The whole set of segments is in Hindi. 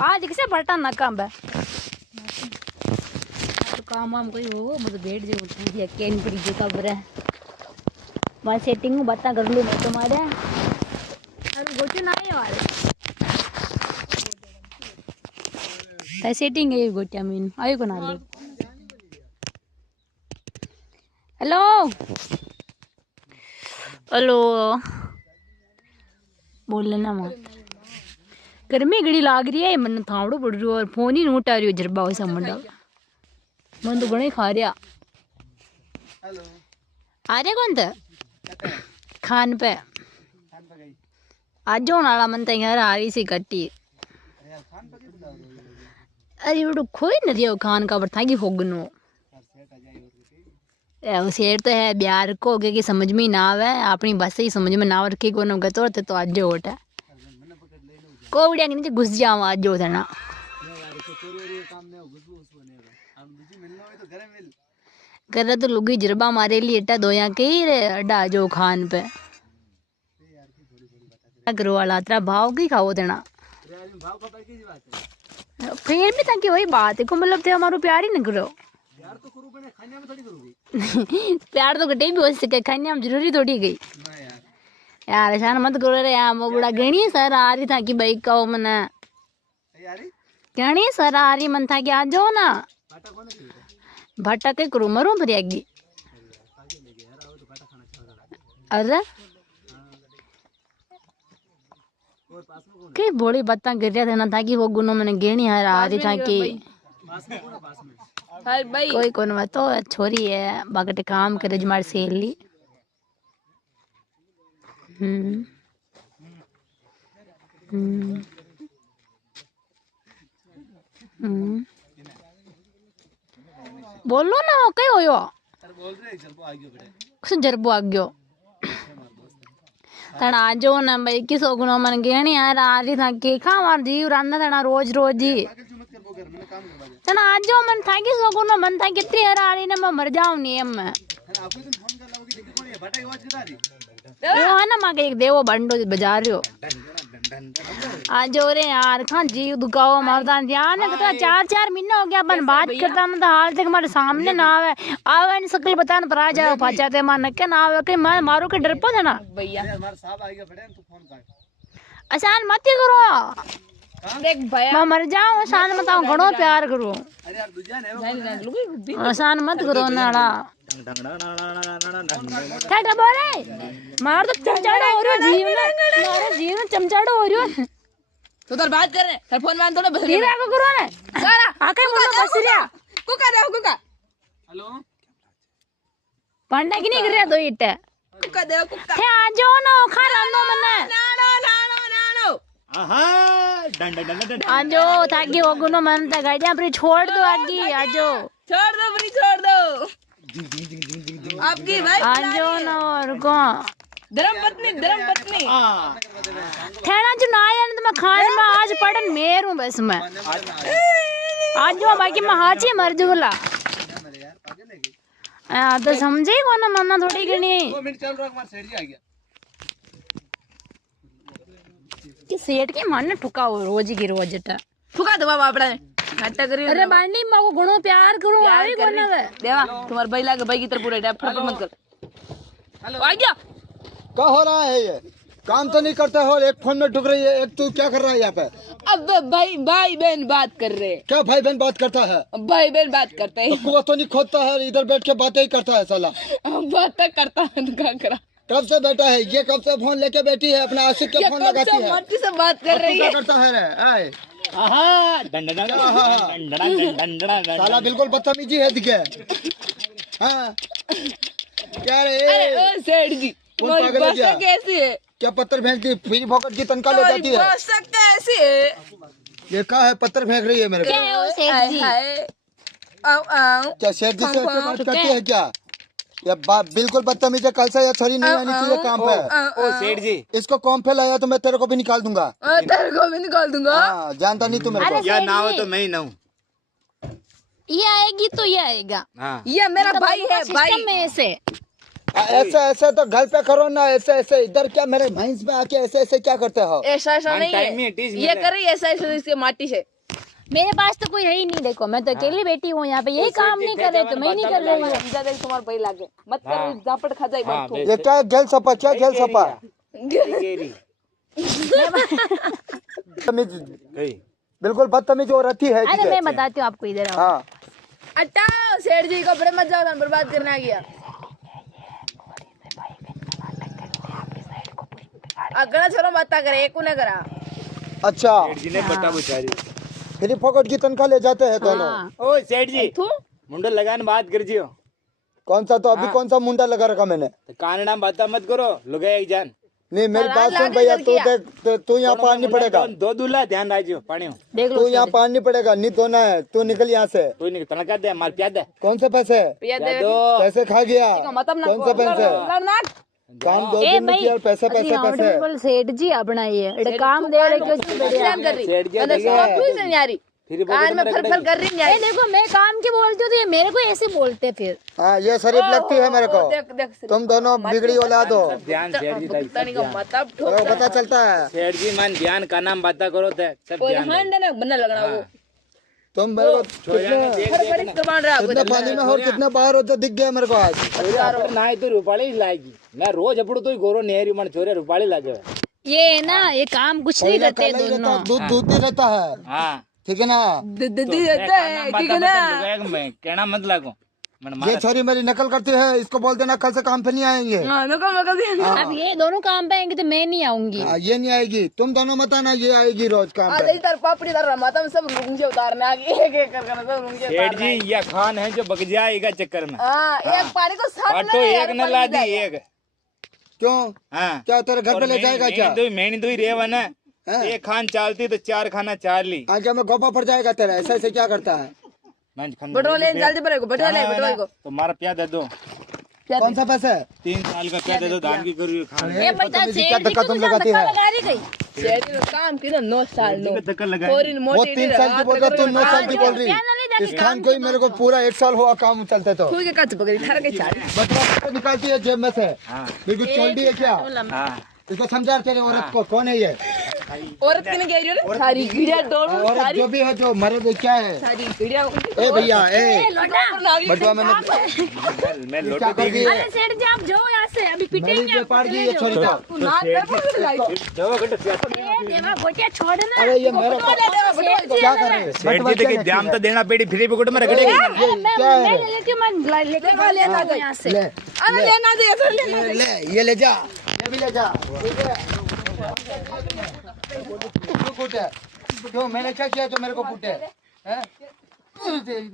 आज किसे बटा ना काम बे तो काम हम कोई हो मुझे बैठ जे उठी है केन पड़ी जे का बरे मैं सेटिंग बता कर लूं मैं तुम्हारे अरे गोचू ना है वाले ताई सेटिंग है गोचा मीन आयो को ना ले हेलो हेलो बोल लेना मां गर्मी घड़ी लाग रही है मन थावड़ो पड़ रही और फोन ही नहीं उठा रही जरबा वैसा मंडा मन तो घणे खा रहा हेलो आ रहे कौन था खान पे आज जो नाला मन तक यार आ रही सी कट्टी अरे वो खोई न दियो खान का बरथा की होगनो वो शेर तो है बिहार को कि समझ में ना आवे अपनी बस ही समझ में ना रखी को न गतो तो आज जो होता कोवड़िया के नीचे घुस जाओ आज जो था ना कर तो लुगी जरबा मारे लिए एटा दोया के रे अड्डा जो खान पे करो वाला तेरा भाव की खाओ देना फिर भी ताकि वही बात है को मतलब थे हमारो प्यार ही न करो प्यार तो करूं मैंने खाने में थोड़ी करूंगी प्यार तो घटे भी हो सके खाने में जरूरी थोड़ी गई यार ऐसा मत करो रे यार वो बड़ा गणी सर आ रही था कि भाई कहो मने गणी सर आ रही मन था कि आ जाओ ना भाटा के करो मरो भरियागी अरे के बोली बत्ता गिर रहा था ना था कि वो गुनो मैंने गेणी हार आ रही था कि कोई कौन बात तो छोरी है बागटे काम करे जमार सेली बोलो ना कई होयो कुछ जरबो आ गयो तना आजो ना भाई किसो गुनो मन गेणी यार आ रही था के खा मार जीव रांदा तना रोज रोज ही तना आजो मन था कि सो गुनो मन था कितनी यार आ रही ना मैं मर जाऊं नहीं एम में वो है ना माँ के एक देवो बंडो बजा रहे हो आज रे यार खां जीव दुखाओ मरदा ध्यान है तो 4 महीने हो गया अपन बात करता ना तो हाल तक हमारे सामने ना आवे आवे नहीं सकल बता ना परा जाओ पाचाते मान के ना आवे के मैं मारो के डर पो था ना भैया हमारे साहब आ गया बड़े तू फोन कर आसान मत करो देख भैया मैं मर जाऊं आसान मत आओ घणो प्यार करो अरे यार दुजा ने आसान मत करो नाड़ा क्या बोले मार तो चमचाड़ा हो रहा जीव ने मारो जीव ने चमचाड़ा हो रहा तो उधर बात कर रहे हैं तेरा फोन मान थोड़ा बस हीरा को करो ने सारा आके मुझे बस रिया कुका दे कुका हेलो पंडा की नहीं कर रहा दो इट्टे कुका दे कुका हे आ जाओ ना खा रांदो मने नानो आहा डंड डंड डंड आजो ताकि वो गुनो मन तक गाड़ियां पर छोड़ दो आगे आजो छोड़ दो अपनी छोड़ दो आपकी भाई आजो ना और को धर्मपत्नी ठहरा जो ना आया तो मैं खान में आज पड़न मेर हूं बस मैं आज जो बाकी मैं हाची मर जुला तो समझे को ना मन्ना थोड़ी गनी 2 मिनट चल रहा हमारा सेठ जी आ गया कि सेठ के मन ठुका हो रोज की रोज टा ठुका दो बाबा अपना नाटक करी अरे बांडी मां को गुणो प्यार करो आई को ना वे देवा तुम्हारे भाई लागे भाई की तरफ पूरा डैप फट मत कर हेलो आ गया क्या हो रहा है ये काम तो नहीं करता हो एक फोन में ढुक रही है एक तू क्या कर रहा है यहाँ पे अब भाई बहन बात कर रहे हैं क्या भाई बहन बात करता है भाई बहन बात करते हैं कुआ तो नहीं खोदता है इधर बैठ के बातें ही करता है साला बात करता है क्या करा कब से बैठा है ये कब से फोन लेके बैठी है अपना आशिक के फोन लगाती है मट्टी से बात कर रही है क्या करता है रे आए साला बिल्कुल बदतमीजी है दिखे हाँ क्या रे अरे ओ सेठ जी कौन पागल है क्या कैसी है क्या पत्थर फेंक की फ्री फोकट की तनख्वाह ले जाती है कैसी है ये क्या है पत्थर फेंक रही है मेरे क्या को है वो सेठ जी आओ क्या शेर जी से ऐसे बात करती है क्या ये बात बिल्कुल बदतमीज है कल से ये छोरी नहीं आनी चाहिए काम पे ओ सेठ जी इसको कॉम पे लाया तो मैं तेरे को भी निकाल दूंगा तेरे को भी निकाल दूंगा हाँ जानता नहीं तू मेरे को या ना हो तो मैं ही ना हूं ये आएगी तो ये आएगा हां ये मेरा भाई है भाई में से ऐसे ऐसे तो घर पे करो ना, ऐसे ऐसे इधर क्या मेरे भैंस पे आके ऐसे ऐसे क्या करते हो? ऐसा ऐसा नहीं है, ये कर रही है ऐसा ऐसा इसके माटी से। मेरे पास तो कोई है ही नहीं, देखो मैं तो अकेली बेटी हूँ यहाँ पे, यही काम नहीं कर रहे तो मैं नहीं कर रही हूँ। सीधा देख तुम्हारे भाई लागे मत कर, झापड़ खा जाए मत। ये क्या गेल सपा, क्या गेल सपा? तमीज, बिल्कुल बदतमीज हो रही है। अरे मैं बताती हूँ आपको, इधर आओ। हाँ अट्टा सेठ जी कपड़े मत जाओ, बर्बाद करने आ गया। अगला चलो मत करे, एक ने करा। अच्छा, जी ने बट्टा बुझा दी। फिर फोकट की तनख्वाह ले जाते हैं दोनों। हाँ। ओ सेठ जी तू मुंडा लगाने बात कर जियो। कौन सा तो अभी कौन सा मुंडा लगा रखा मैंने? तो कानड़ा बात मत करो, लुगाई एक जान। नहीं मेरी बात सुन भैया, तू देख, तू यहाँ पानी नहीं पड़ेगा। दो दूल्हा ध्यान राजियो पानी देख लो तू यहाँ पानी नहीं पड़ेगा, नहीं धोना है, तू निकल यहाँ से। तू नहीं तनका दे मार प्याद दे। कौन से पैसे? पिया दे दो पैसे खा गया? मतलब ना कौन सा पैसे? लड़ना काम 2 दिन में किया और पैसे पैसे पैसे। ऑनरेबल सेठ जी अपना ये काम दे रहे क्यों बढ़िया कर रही सेठ जी मैंने सब कुछ नहीं आ रही, फिर कान में फर फर कर रही है। देखो मैं काम की बोलती हूँ तो ये मेरे को ऐसे बोलते फिर। हाँ ये शरीफ लगती है मेरे को। देख देख तुम दोनों बिगड़ी औलाद हो, ध्यान सेठ जी तनी का मतलब मेरे को पता चलता है। सेठ जी मान ध्यान का नाम बात करो तो सब कोई ध्यान हैंड ना बनने लगना वो तुम मेरे को फर कुर्बान रहा कितने पानी में हो कितने बाहर हो तो दिख गया मेरे को आज। ना तो रूपाली लाएगी, मैं रोज अपड़ो तो गोरो नेहरी मन छोरे रूपाली लागे। ये है ना, ये काम कुछ नहीं करते दोनों। दूध दूध ही रहता है, हाँ ठीक है ना? दीदी रहता है ठीक है ना। मैं कहना मत लागो। ये छोरी मेरी नकल करती है, इसको बोल देना कल से काम पे नहीं आएंगे। हां नको नको अब ये दोनों काम पे आएंगे तो मैं नहीं आऊंगी। ये नहीं आएगी, तुम दोनों मत आना, ये आएगी रोज काम आ पे। इधर पापड़ी इधर माता में सब रुंगे उतारने आ गए, एक एक करके सब रुंगे सेठ उतारने। जी यह खान है जो बग जाएगा चक्कर में। हां एक पानी को साथ ऑटो एक न ला दी एक। क्यों? हाँ क्या तेरे घर पे ले जाएगा क्या? मैंने तो ही रेवा ना, एक खान चालती तो 4 खाना चार ली। आज मैं गोपा पड़ जाएगा तेरा, ऐसा ऐसे क्या करता है? पेट्रोल ले जल्दी पड़ेगा, पेट्रोल ले पेट्रोल को। तो मारा प्याज दे दो। कौन सा पैसा है? 3 साल का प्याज दे दो, धान की करी खाने। ये बता क्या सेठ जी धक्का को तुम तो लगाती है? लगा रही गई। सेठ ने काम किया 9 साल नो धक्का लगा फौरन वो मोटी 3 साल की बोल रहा, तू 9 साल की बोल रही। इस खान को ही मेरे को पूरा 1 साल हुआ काम चलते तो। तू के कच पकड़ी थार के चाल बटवा निकालती है जेब में से, हाँ बिल्कुल चोंडी है क्या? हाँ इसको समझा तेरे औरत को, कौन है ये औरत किने कह रही हो सारी गिड़िया तोड़ औरत? सारी जो भी है, जो मरे वो क्या है? सारी गिड़िया ए भैया ए बटवा मैंने मैं क्या लोटे कर दी है? अरे सेठ जी आप जाओ यहाँ से, अभी मेरी पिटेंगे ये आपको। पाड़ दी ये छोरी को। ना कर लाई देवा गोटिया छोड़ना। अरे ये मेरा क्या कर रहे हैं? सेठ जी देखिए दाम तो देना पेड़ी फिर भी गुट में रगड़ेगी। अरे क्या है? मैं लेके मैं लेके लेना जाऊँ यहाँ से। अरे लेना दे ऐसा लेना ले ये ले जा, ये भी ले जा। तू कूटे क्यों? मैंने क्या किया जो मेरे को कूटे? हैं? तेरी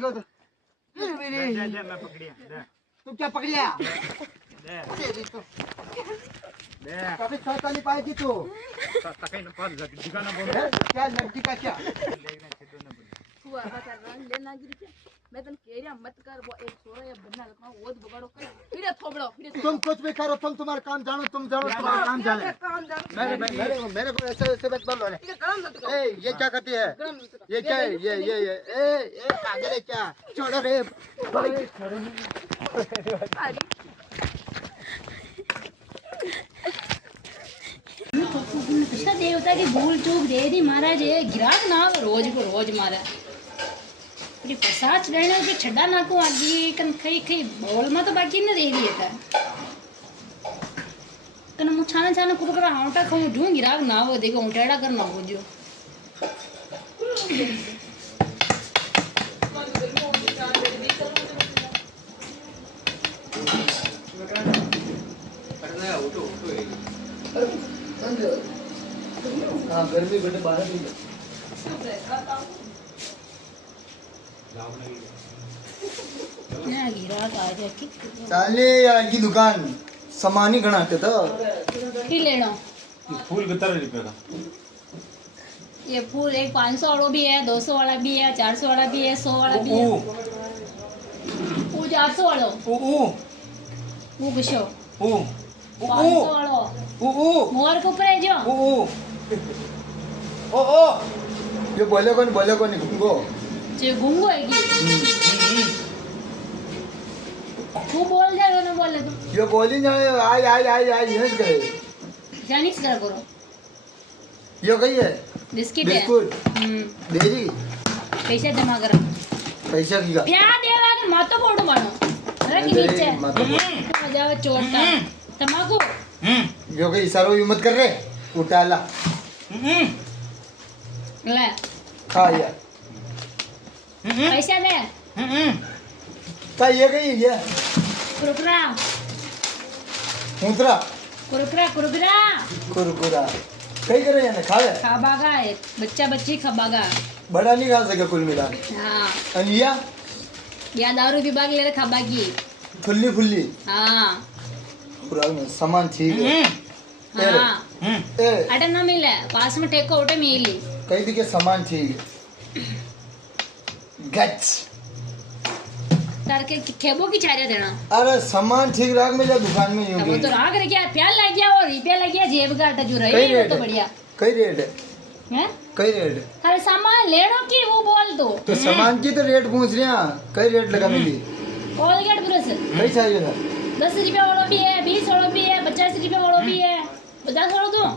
को तो मैं पकड़िया तू क्या पकड़िया? तेरी तो कभी सोचा नहीं पाएगी तू। क्या लड़की का क्या? तू आवा कर रहा लेना गिर मैं तन केरिया मत कर वो एक छोरा या बनना लगा वो बगाड़ो कर फिर थोबड़ो फिर तुम कुछ भी करो, तुम तुम्हारा काम जानो, तुम जानो तुम्हारा काम जाने। मेरे को ऐसे ऐसे मत बोलो रे। ए ये क्या करती है? ये क्या है? ये पागल है क्या? छोड़ो रे। कृष्ण देवता की भूल चूक दे दी महाराज, ये गिराक ना रोज को रोज मारा प्रसाद रहने के छड्डा ना को आगे कन कई कई बोल में तो बाकी न दे दिए था कन मु छाना छाना कुकरा आटा खाऊं ढूंढ गिराक ना वो देखो उठाड़ा करना हो जो हाँ गर्मी बेटे 12 दिन चालने यार की दुकान सामान ही गणाते तो ही लेना फूल कितना रुपए का? ये फूल एक 500 वाला भी है, 200 वाला भी है, 400 वाला भी है, 100 वाला भी है। वो 400 वाला वो किशो 500 वाला मोर के ऊपर है जो ये बोले कौन घूंगो जो गुंगो है की तू बोल दे ना बोले तो ये बोली जाए आई आई आई आई ये करे जानी से करो ये कही है बिस्किट है बिस्कुट दे दी पैसे जमा कर पैसा की का प्या देवा के मातो कोड मानो अरे की नीचे मजा चोटता तमाकू जो कही सारो ये मत कर रे उठाला ले खा यार पैसे दे का ये कही ये कुरकुरा उतरा कुरकुरा कुरकुरा कुरकुरा कई करे यार खावे खाबागा है बच्चा बच्ची खाबागा बड़ा नहीं खा सके कुल मिला हाँ अनिया या दारू भी बाग ले रहे खाबागी फुल्ली फुल्ली हाँ पूरा में सामान ठीक है हाँ ए अटे ना मिले पास में टेको उठे मिली कई भी के सामान ठीक है गच तार के खेबो की चारिया देना अरे सामान ठीक राख में जा दुकान में यूं वो तो राग रे क्या प्याल लग गया और रुपया लग गया जेब का अटा जो कई रही रेट तो है? बढ़िया कई रेट है हैं कई रेट है अरे सामान लेनो की वो बोल दो तो सामान की तो रेट पूछ रहे हैं कई रेट लगा मिली कोलगेट ब्रश कई चाहिए था 10 रुपया वाला भी है 20 वाला भी है 50 रुपया वाला भी है 50 वाला दो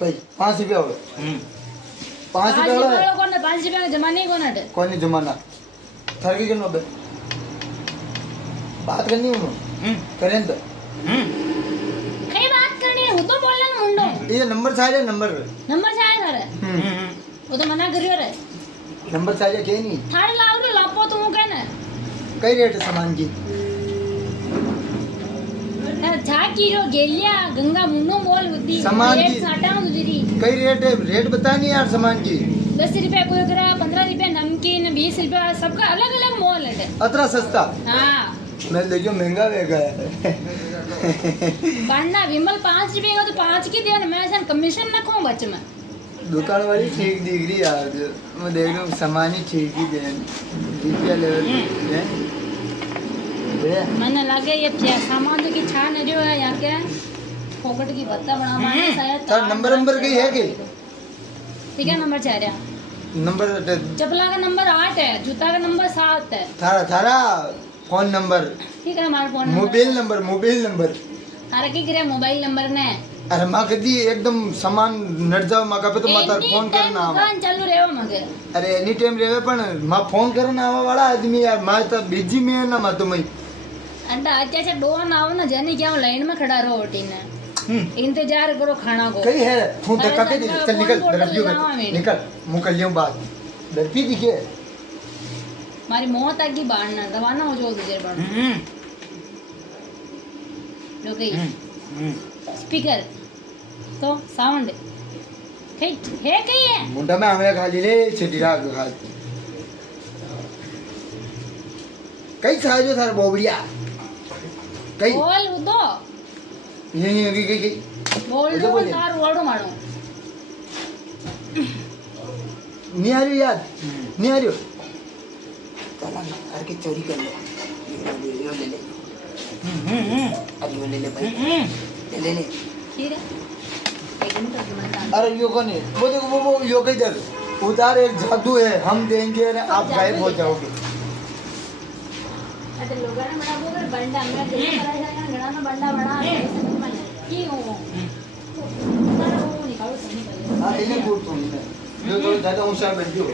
कई 5 रुपया हो 5 5 रुपया रुपया वाला है वाला कौन 5 रुपया का जमा नहीं कौन है कौन नहीं जमाना थर की करना बे बात करनी है करें तो कई बात करनी है वो तो बोलना मुंडो ये नंबर चाहिए नंबर नंबर से आया थारे वो तो मना करियो रे नंबर चाहिए के नहीं थारे लाओ रे लापो तो वो कहना कई रेट है सामान की झाकी रो गेलिया गंगा मुन्नो बोल बुद्धि सामान रेट की- साटा गुजरी कई रेट है रेट बता नहीं यार सामान की 10 रुपया कुरकुरा 15 रुपया नमकीन 20 रुपया सबका अलग अलग मोल है अतरा सस्ता हाँ मैं देखियो महंगा वेगा है बनना विमल 5 रुपये का तो 5 की दे मैं सन कमीशन न खो बच में दुकान वाली ठीक दिख रही यार मैं देख रहा हूँ सामान ही ठीक ही दे रुपया लेवल है मैंने लगे ये सामान तो की छान है जो है यहाँ के फोकट की बत्ता बना माने शायद सर नंबर नंबर कई है कि ठीक है नंबर चाह रहा नंबर चपला का नंबर 8 है जूता का नंबर 7 है थारा थारा फोन नंबर ठीक है हमारा फोन मोबाइल नंबर अरे की करे मोबाइल नंबर ने अरे माँ कदी एकदम सामान नट जाओ माँ का पे तो माता एनी फोन टाइम करना आवा दुकान चालू रहेवा मगे अरे एनी टाइम रेवे पण माँ फोन करना आवा वाला आदमी यार माँ तो बिजी में है ना माँ तुम्हें अंटा अच्छा डोन आओ ना जाने क्या लाइन में खड़ा रहो टीने इंतजार करो खाना को कई है फोन तो अरे काके दी संगा चल निकल फोन बोल दरपियो लगावा मैंने। निकल मुँह कर लियो बात दरपी दिखे मारी मौत आगी बाढ़ना दवाना हो जो तुझे बढ़ जो गई स्पीकर तो साउंड है कहीं है मुंडा में हमें खाली ले छिटी राख खा कई साइजो थार बोबड़िया कई बोल उदो ये नहीं होगी कई कई बोल उदो दो बोलिए। तार वाड़ो मारो नहीं आ रही याद नहीं आ रही हो चला ना घर की चोरी कर ले यो ले ले अब यो ले ले भाई ले ले ठीक है एक मिनट रुक मैं काम अरे यो कौन है वो देखो वो यो कई दर उतार एक जादू है हम देंगे और आप गायब हो जाओगे अरे लोगों ने बड़ा बोल बंडा मैं देख रहा है घड़ा में बंडा बड़ा है की हो तारा वो निकालो सही कर हाँ इन्हें बोल तुम यो तो ज्यादा होशियार बन गयो